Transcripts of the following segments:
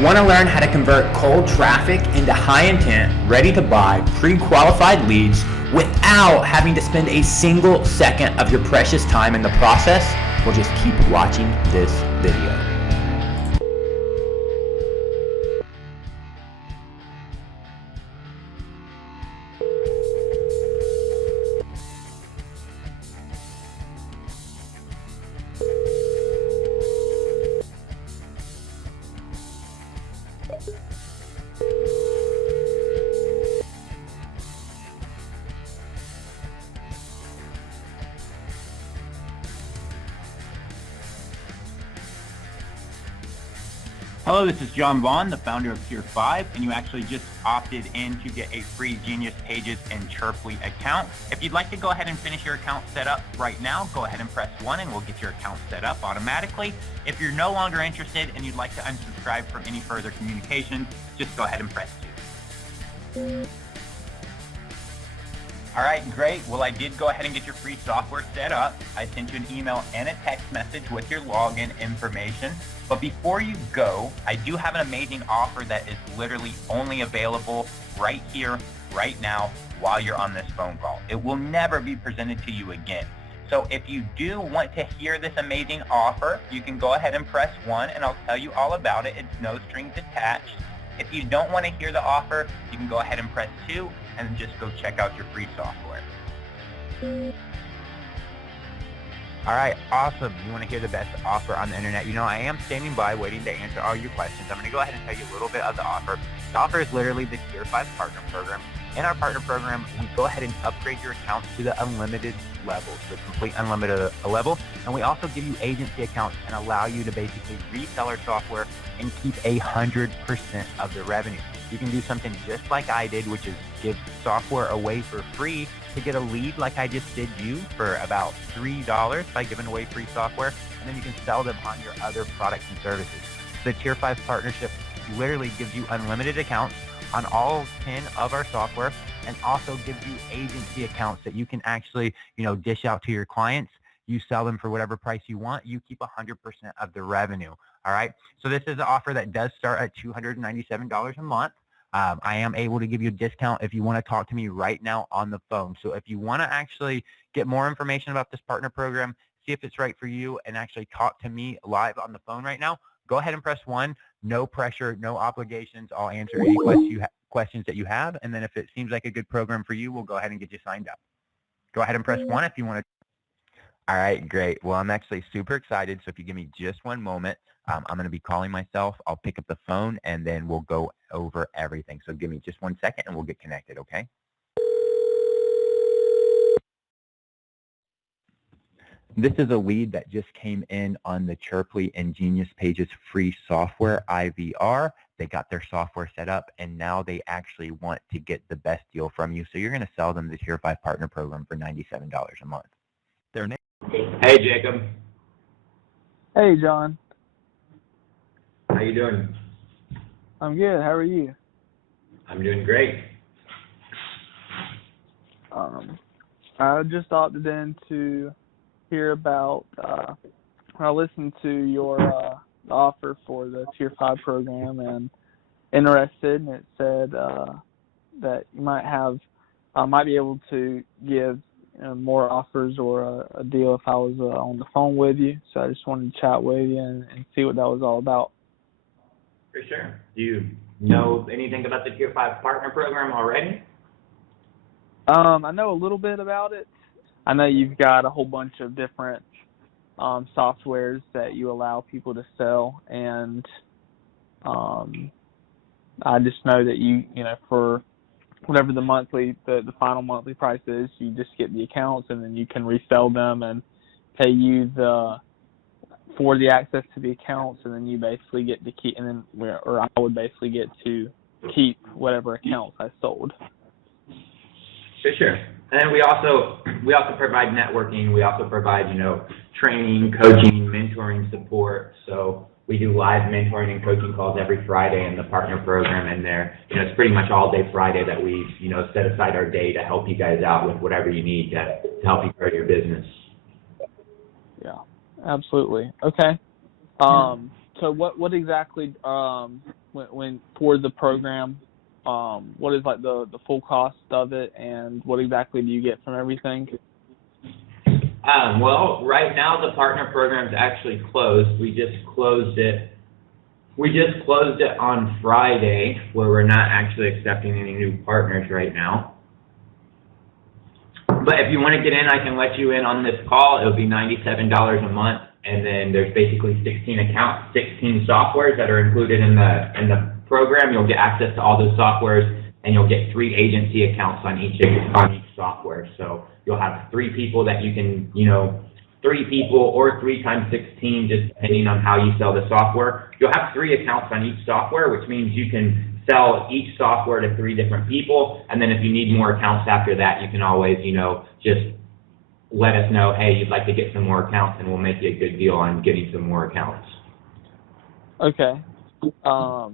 Want to learn how to convert cold traffic into high intent, ready to buy, pre-qualified leads without having to spend a single second of your precious time in the process? Well, just keep watching this video. Hello, this is John Vaughn, the founder of Tier 5, and you actually just opted in to get a free Genius Pages and Chirply account. If you'd like to go ahead and finish your account set up right now, go ahead and press 1 and we'll get your account set up automatically. If you're no longer interested and you'd like to unsubscribe from any further communication, just go ahead and press 2. All right, great. Well, I did go ahead and get your free software set up. I sent you an email and a text message with your login information. But before you go, I do have an amazing offer that is literally only available right here, right now, while you're on this phone call. It will never be presented to you again. So if you do want to hear this amazing offer, you can go ahead and press 1 and I'll tell you all about it. It's no strings attached. If you don't want to hear the offer, you can go ahead and press 2 and then just go check out your free software. All right, awesome. You want to hear the best offer on the internet? You know, I am standing by waiting to answer all your questions. I'm going to go ahead and tell you a little bit of the offer. The offer is literally the Tier 5 Partner Program. In our Partner Program, we go ahead and upgrade your accounts to the unlimited level, the complete unlimited level. And we also give you agency accounts and allow you to basically resell our software and keep 100% of the revenue. You can do something just like I did, which is give software away for free to get a lead like I just did you for about $3 by giving away free software, and then you can sell them on your other products and services. The Tier 5 partnership literally gives you unlimited accounts on all 10 of our software and also gives you agency accounts that you can actually, dish out to your clients. You sell them for whatever price you want. You keep 100% of the revenue. All right. So this is an offer that does start at $297 a month. I am able to give you a discount if you want to talk to me right now on the phone. So if you want to actually get more information about this partner program, see if it's right for you, and actually talk to me live on the phone right now, go ahead and press 1. No pressure, no obligations. I'll answer any questions that you have. And then if it seems like a good program for you, we'll go ahead and get you signed up. Go ahead and press 1 if you want to. All right, great. Well, I'm actually super excited. So if you give me just one moment, I'm going to be calling myself. I'll pick up the phone and then we'll go over everything. So give me just 1 second and we'll get connected, okay? This is a lead that just came in on the Chirply and Genius Pages free software IVR. They got their software set up and now they actually want to get the best deal from you. So you're going to sell them the Tier 5 partner program for $97 a month. Their name. Hey, Jacob. Hey, John. How you doing? I'm good. How are you? I'm doing great. I just opted in to hear about, I listened to your offer for the Tier 5 program and interested, and it said that you might be able to give more offers or a deal if I was on the phone with you. So I just wanted to chat with you and see what that was all about. For sure. Do you know anything about the Tier 5 partner program already? I know a little bit about it. I know you've got a whole bunch of different softwares that you allow people to sell, and I just know that you for whatever the final monthly price is, you just get the accounts and then you can resell them and pay you for the access to the accounts, and then you basically get to keep, or I would basically get to keep whatever accounts I sold. For sure. And then we also provide networking. We also provide, training, coaching, mentoring support. So we do live mentoring and coaching calls every Friday in the partner program, and it's pretty much all day Friday that we, set aside our day to help you guys out with whatever you need to help you grow your business. Yeah, absolutely. Okay. So what exactly when for the program, what is like the full cost of it, and what exactly do you get from everything? Well, right now the partner program's actually closed. We just closed it. On Friday, where we're not actually accepting any new partners right now. But if you want to get in, I can let you in on this call. It'll be $97 a month, and then there's basically 16 accounts, 16 softwares that are included in the program. You'll get access to all those softwares, and you'll get 3 agency accounts on each software. So you'll have 3 people that you can, 3 people or 3 times 16, just depending on how you sell the software. You'll have 3 accounts on each software, which means you can sell each software to 3 different people. And then if you need more accounts after that, you can always, just let us know, hey, you'd like to get some more accounts, and we'll make you a good deal on getting some more accounts. Okay. So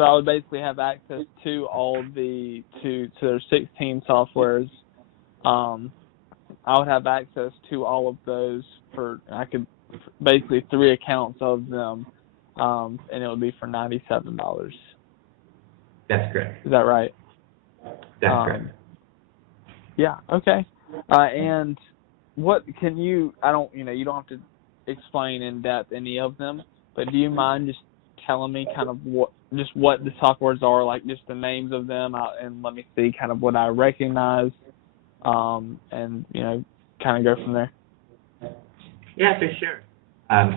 I would basically have access to all to their 16 softwares. I would have access to all of those I could basically 3 accounts of them, and it would be for $97. That's correct. Is that right? That's correct. Yeah. Okay. And what can you? I don't. You don't have to explain in depth any of them, but do you mind just telling me kind of what the softwares are, like just the names of them, and let me see kind of what I recognize, and kind of go from there. Yeah, for sure.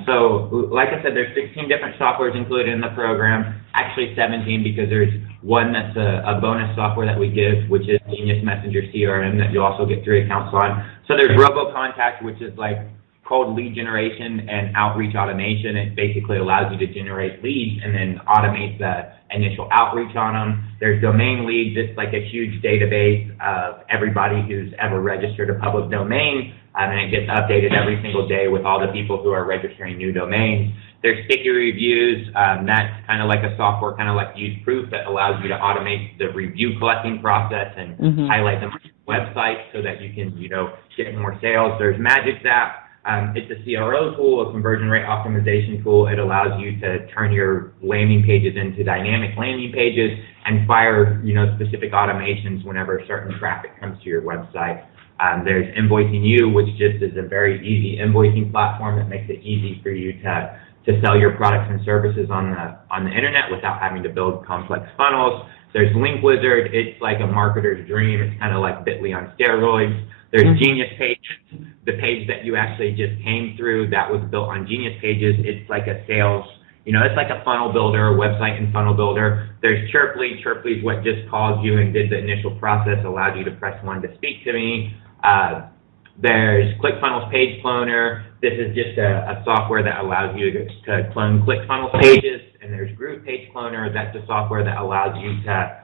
So, like I said, there's 16 different softwares included in the program. Actually, 17 because there's one that's a bonus software that we give, which is Genius Messenger CRM, that you also get 3 accounts on. So there's RoboContact, which is like cold lead generation and outreach automation. It basically allows you to generate leads and then automate the initial outreach on them. There's domain leads. It's like a huge database of everybody who's ever registered a public domain, and it gets updated every single day with all the people who are registering new domains. There's sticky reviews. That's kind of like a software, kind of like UseProof, that allows you to automate the review collecting process and highlight them on your website so that you can, get more sales. There's Magic's app. It's a CRO tool, a conversion rate optimization tool. It allows you to turn your landing pages into dynamic landing pages and fire, specific automations whenever certain traffic comes to your website. There's Invoicing You, which just is a very easy invoicing platform that makes it easy for you to sell your products and services on the internet without having to build complex funnels. There's Link Wizard. It's like a marketer's dream. It's kind of like Bitly on steroids. There's Genius Pages, the page that you actually just came through that was built on Genius Pages. It's like a sales, it's like a funnel builder, website and funnel builder. There's Chirply. Chirply is what just called you and did the initial process, allowed you to press 1 to speak to me. There's ClickFunnels Page Cloner. This is just a software that allows you to clone ClickFunnels pages. And there's Groove Page Cloner. That's a software that allows you to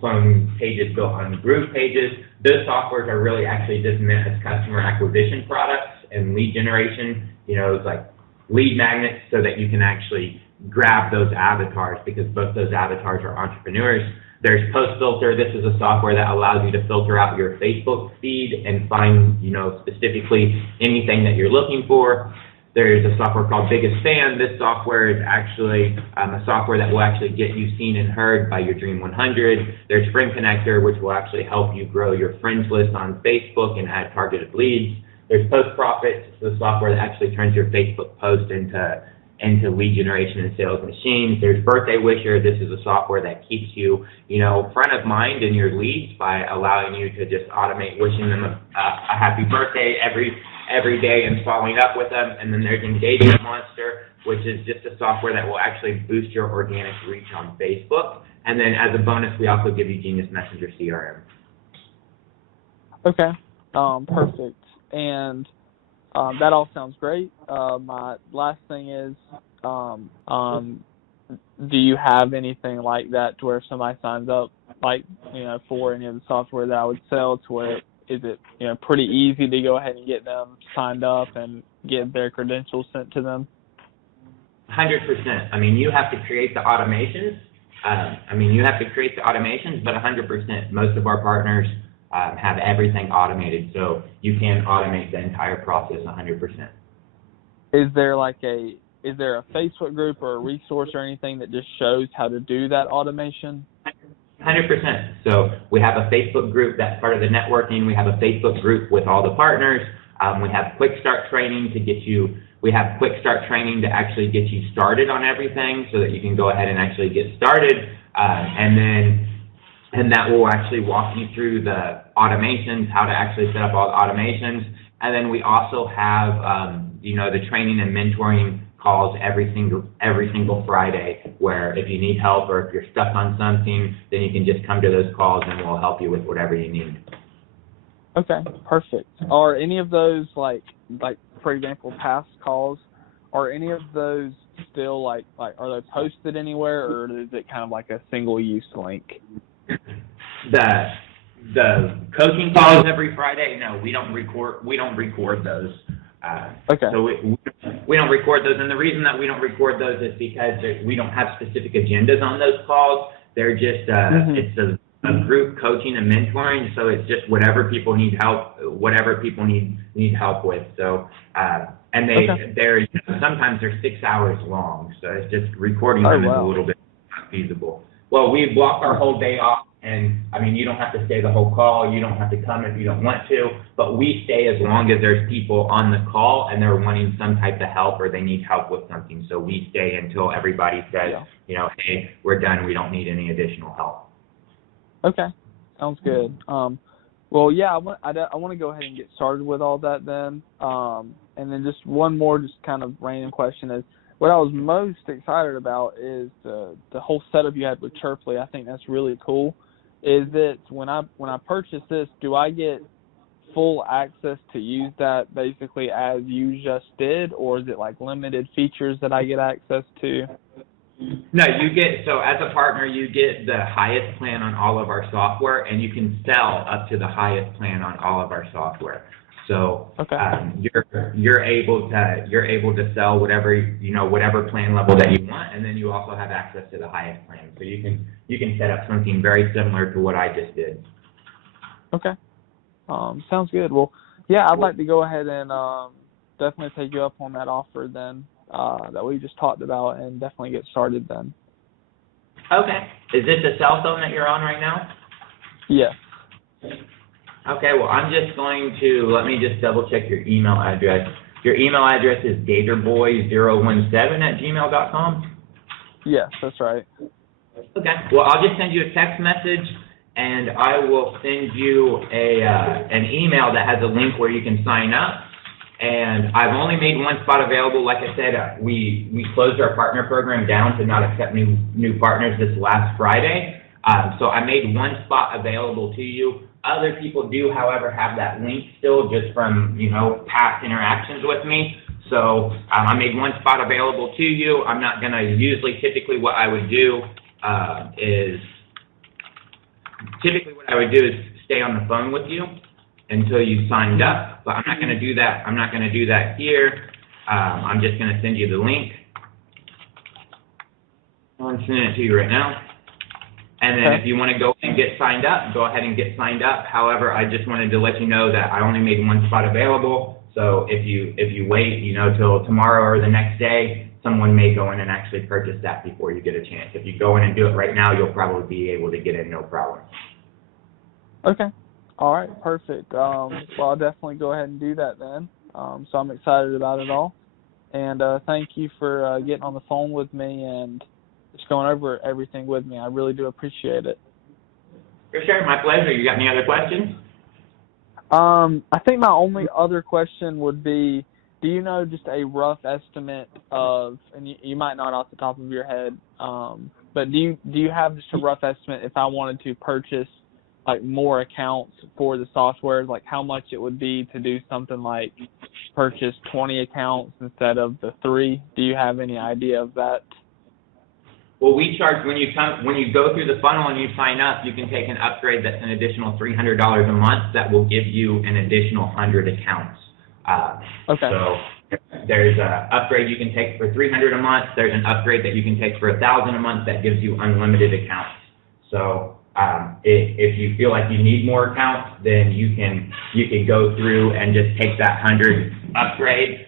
clone pages built on Groove pages. Those softwares are really actually just meant as customer acquisition products and lead generation. It's like lead magnets so that you can actually grab those avatars, because both those avatars are entrepreneurs. There's Post Filter. This is a software that allows you to filter out your Facebook feed and find, specifically anything that you're looking for. There's a software called Biggest Fan. This software is actually a software that will actually get you seen and heard by your Dream 100. There's Friend Connector, which will actually help you grow your friends list on Facebook and add targeted leads. There's Post Profit. It's the software that actually turns your Facebook post into lead generation and sales machines. There's Birthday Wisher. This is a software that keeps you, front of mind in your leads by allowing you to just automate wishing them a happy birthday every day and following up with them. And then there's Engagement Monster, which is just a software that will actually boost your organic reach on Facebook. And then as a bonus, we also give you Genius Messenger CRM. Okay, perfect. And that all sounds great. My last thing is, do you have anything like that to where if somebody signs up, for any of the software that I would sell, to where is it, pretty easy to go ahead and get them signed up and get their credentials sent to them? 100%. I mean, you have to create the automations. But 100%. Most of our partners have everything automated, so you can automate the entire process 100%. Is there is there a Facebook group or a resource or anything that just shows how to do that automation? 100%. So we have a Facebook group that's part of the networking. We have a Facebook group with all the partners. We have quick start training to get you. We have quick start training to actually get you started on everything, so that you can go ahead and actually get started, and that will actually walk you through the automations, how to actually set up all the automations. And then we also have, the training and mentoring calls every single Friday, where if you need help or if you're stuck on something, then you can just come to those calls and we'll help you with whatever you need. Okay, perfect. Are any of those like for example, past calls, are any of those still like are those posted anywhere, or is it kind of like a single use link? The coaching calls every Friday, no, we don't record those. Okay. So we don't record those, and the reason that we don't record those is because we don't have specific agendas on those calls. They're just it's a group coaching and mentoring, so it's just whatever people need help with. So and they're sometimes they're 6 hours long, so it's just recording them is a little bit not feasible. Well, we block our whole day off. And, I mean, you don't have to stay the whole call. You don't have to come if you don't want to. But we stay as long as there's people on the call and they're wanting some type of help or they need help with something. So we stay until everybody says, hey, we're done. We don't need any additional help. Okay. Sounds good. Well, yeah, I want to go ahead and get started with all that then. And then just one more just kind of random question is, what I was most excited about is the whole setup you had with Chirply. I think that's really cool. Is that when I purchase this, do I get full access to use that basically as you just did, or is it like limited features that I get access to? No, so as a partner, you get the highest plan on all of our software, and you can sell up to the highest plan on all of our software. So you're able to sell whatever plan level that you want, and then you also have access to the highest plan. So you can set up something very similar to what I just did. Okay, sounds good. Well, yeah, I'd like to go ahead and definitely take you up on that offer then that we just talked about, and definitely get started then. Okay. Is this a cell phone that you're on right now? Yes. Okay, well, I'm just going to, let me just double check your email address. Your email address is gatorboy017@gmail.com? Yes, that's right. Okay, well, I'll just send you a text message, and I will send you an email that has a link where you can sign up. And I've only made one spot available. Like I said, we closed our partner program down to not accept new partners this last Friday. So I made one spot available to you. Other people do, however, have that link still just from, past interactions with me. So I made one spot available to you. I'm not going to typically what I would do is stay on the phone with you until you signed up, but I'm not going to do that. I'm not going to do that here. I'm just going to send you the link. I'm sending it to you right now. And then if you want to go and get signed up, go ahead and get signed up. However, I just wanted to let you know that I only made one spot available. So if you wait, till tomorrow or the next day, someone may go in and actually purchase that before you get a chance. If you go in and do it right now, you'll probably be able to get in no problem. Okay. All right. Perfect. Well, I'll definitely go ahead and do that then. So I'm excited about it all. And thank you for getting on the phone with me and just going over everything with me. I really do appreciate it. For sure, my pleasure. You got any other questions? I think my only other question would be, do you know just a rough estimate of, and you might not off the top of your head, but do you have just a rough estimate if I wanted to purchase like more accounts for the software, like how much it would be to do something like purchase 20 accounts instead of the 3? Do you have any idea of that? Well, we charge when you go through the funnel and you sign up, you can take an upgrade that's an additional $300 a month that will give you an additional 100 accounts. Okay. So there's an upgrade you can take for $300 a month. There's an upgrade that you can take for $1,000 a month that gives you unlimited accounts. So if you feel like you need more accounts, then you can go through and just take that 100 upgrade.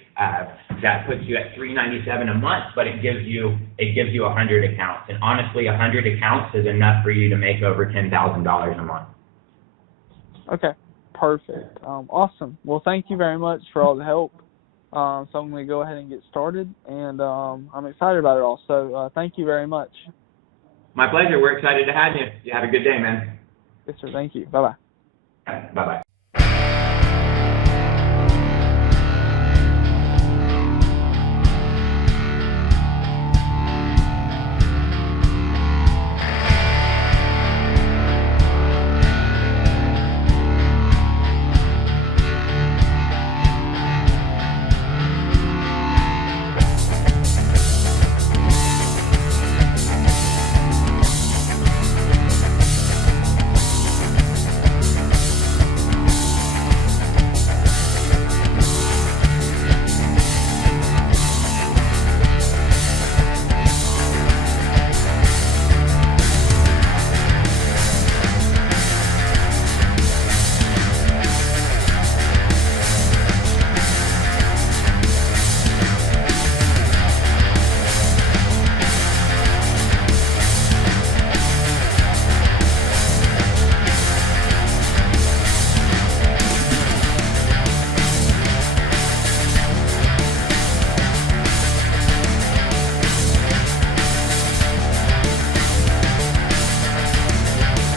that puts you at $397 a month, but it gives you 100 accounts. And honestly, 100 accounts is enough for you to make over $10,000 a month. Okay, perfect. Awesome. Well, thank you very much for all the help. So I'm going to go ahead and get started, and I'm excited about it all. So thank you very much. My pleasure. We're excited to have you. You have a good day, man. Yes, sir. Thank you. Bye-bye. Bye-bye.